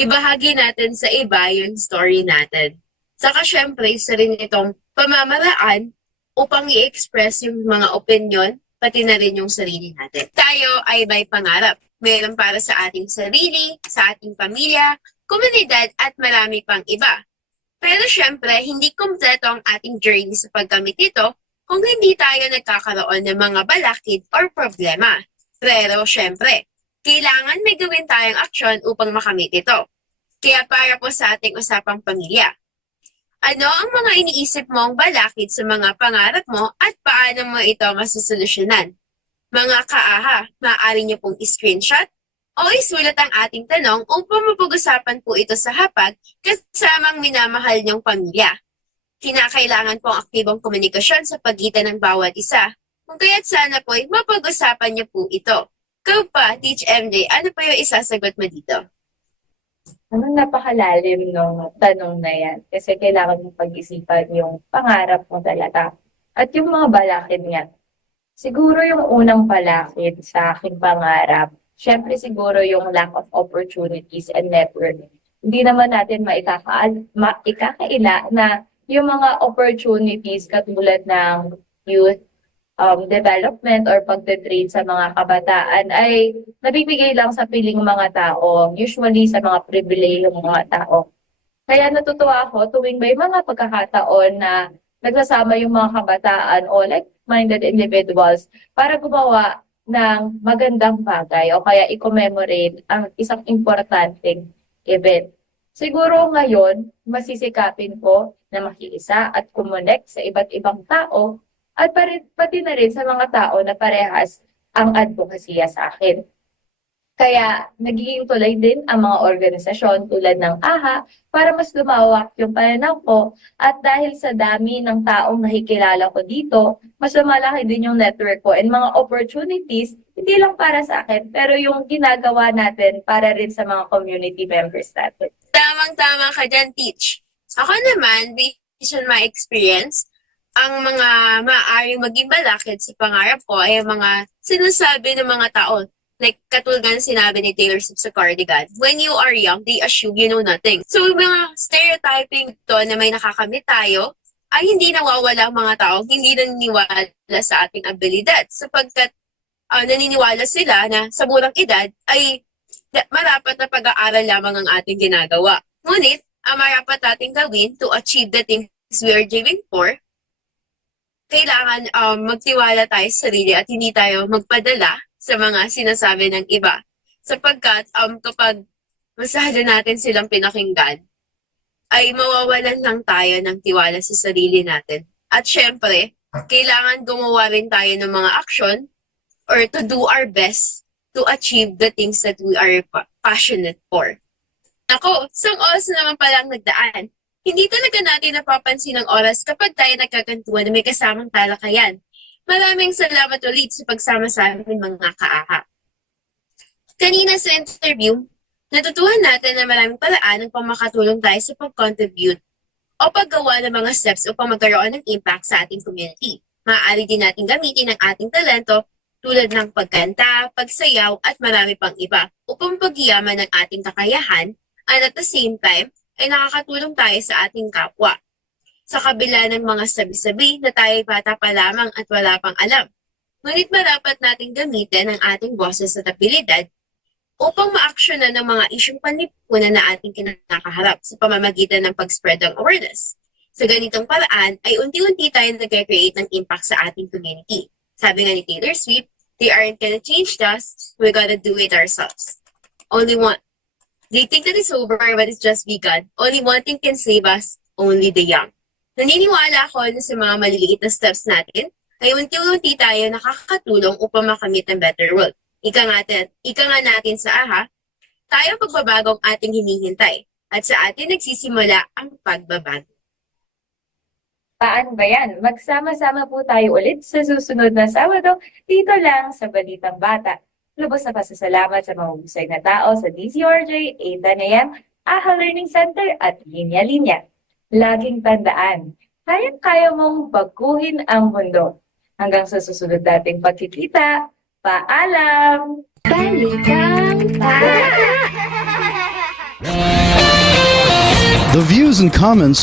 ibahagi natin sa iba yung story natin. Saka syempre, isa rin itong pamamaraan upang i-express yung mga opinion, pati na rin yung sarili natin. Tayo ay may pangarap. Meron para sa ating sarili, sa ating pamilya, komunidad, at marami pang iba. Pero syempre, hindi kumpleto ang ating journey sa pagkamit ito kung hindi tayo nagkakaroon ng mga balakid or problema. Pero syempre, kailangan may gawin tayong aksyon upang makamit ito. Kaya para po sa ating usapang pamilya, ano ang mga iniisip mong balakid sa mga pangarap mo at paano mo ito masusolusyonan? Mga kaaha, maaari niyo pong i-screenshot o isulat ang ating tanong upang mapag-usapan po ito sa hapag kasamang minamahal niyong pamilya. Kinakailangan po ang aktibong komunikasyon sa pagitan ng bawat isa. Kung kaya't sana po'y mapag-usapan niyo po ito. Ikaw pa, Teach MJ, ano pa yung isasagot mo dito? Napakalalim ng tanong na yan kasi kailangan mong pag-isipan yung pangarap mo talaga at yung mga balakid niya. Siguro yung unang balakid sa aking pangarap, syempre siguro yung lack of opportunities and network. Hindi naman natin maikakaila na yung mga opportunities katulad ng youth development or pagte-train sa mga kabataan ay nabibigay lang sa piling mga tao, usually sa mga pribilehiyong mga tao. Kaya natutuwa ako tuwing may mga pagkakataon na nagsasama yung mga kabataan o like-minded individuals para gumawa ng magandang bagay o kaya i-commemorate ang isang importanteng event. Siguro ngayon, masisikapin ko na makiisa at kumonect sa iba't ibang tao at pati na rin sa mga tao na parehas ang advokasya sa akin. Kaya nagiging tulay din ang mga organisasyon tulad ng AHA para mas lumawak yung pananaw ko at dahil sa dami ng taong nakikilala ko dito, mas lumalaki din yung network ko and mga opportunities, hindi lang para sa akin, pero yung ginagawa natin para rin sa mga community members natin. Tamang-tama ka dyan, Teach. Ako naman, based on my experience, ang mga maaaring maging balakid sa pangarap ko ay ang mga sinasabi ng mga tao. Like, katulad ng sinabi ni 𝗕𝗓 sa Cardigan, when you are young, they assume you know nothing. So, mga stereotyping to na may nakakamit tayo, ay hindi nawawala ang mga tao, hindi naniniwala sa ating abilidad. Sapagkat naniniwala sila na sa murang edad ay marapat na pag-aaral lamang ang ating ginagawa. Ngunit, ang marapat nating gawin to achieve the things we are dreaming for, kailangan magtiwala tayo sa sarili at hindi tayo magpadala sa mga sinasabi ng iba. Sapagkat kapag masyado natin silang pinakinggan, ay mawawalan lang tayo ng tiwala sa sarili natin. At syempre, kailangan gumawa rin tayo ng mga action or to do our best to achieve the things that we are passionate for. Ako, isang oras na naman palang nagdaan. Hindi talaga natin napapansin ang oras kapag tayo nagkakantuan na may kasamang talakayan. Maraming salamat ulit sa pagsama sa amin mga kaaha. Kanina sa interview, natutuhan natin na maraming paraan upang makatulong tayo sa pag-contribute o paggawa ng mga steps upang magkaroon ng impact sa ating community. Maaari din natin gamitin ang ating talento tulad ng pagkanta, pagsayaw at marami pang iba upang pagyaman ng ating kakayahan at at the same time ay nakakatulong tayo sa ating kapwa. Sa kabila ng mga sabi-sabi na tayo bata pa lamang at wala pang alam. Ngunit marapat nating gamitin ang ating boses at abilidad upang ma-actionan ng mga isyong panlipunan na ating kinakaharap sa pamamagitan ng pag-spread ng awareness. Sa ganitong paraan ay unti-unti tayo nag-create ng impact sa ating community. Sabi nga ni 𝗕𝗓, they aren't gonna change us, we gotta do it ourselves. They think that it's over but it's just begun. Only one thing can save us, only the young. Naniniwala ako na sa mga maliliit na steps natin ay unti-unti tayo nakakatulong upang makamit ang better world. Ika nga natin sa AHA, tayo pagbabagong ating hinihintay at sa atin nagsisimula ang pagbabago. Paano ba yan? Magsama-sama po tayo ulit sa susunod na Sabado dito lang sa Balitang Bata. Lubos na pasasalamat sa mga husay na tao sa DZRJ, 8 AM, AHA Learning Center at Linya Linya. Laging tandaan, kayang-kaya mong baguhin ang mundo. Hanggang sa susunod nating pagkikita, paalam! Balitang Bata! The views and comments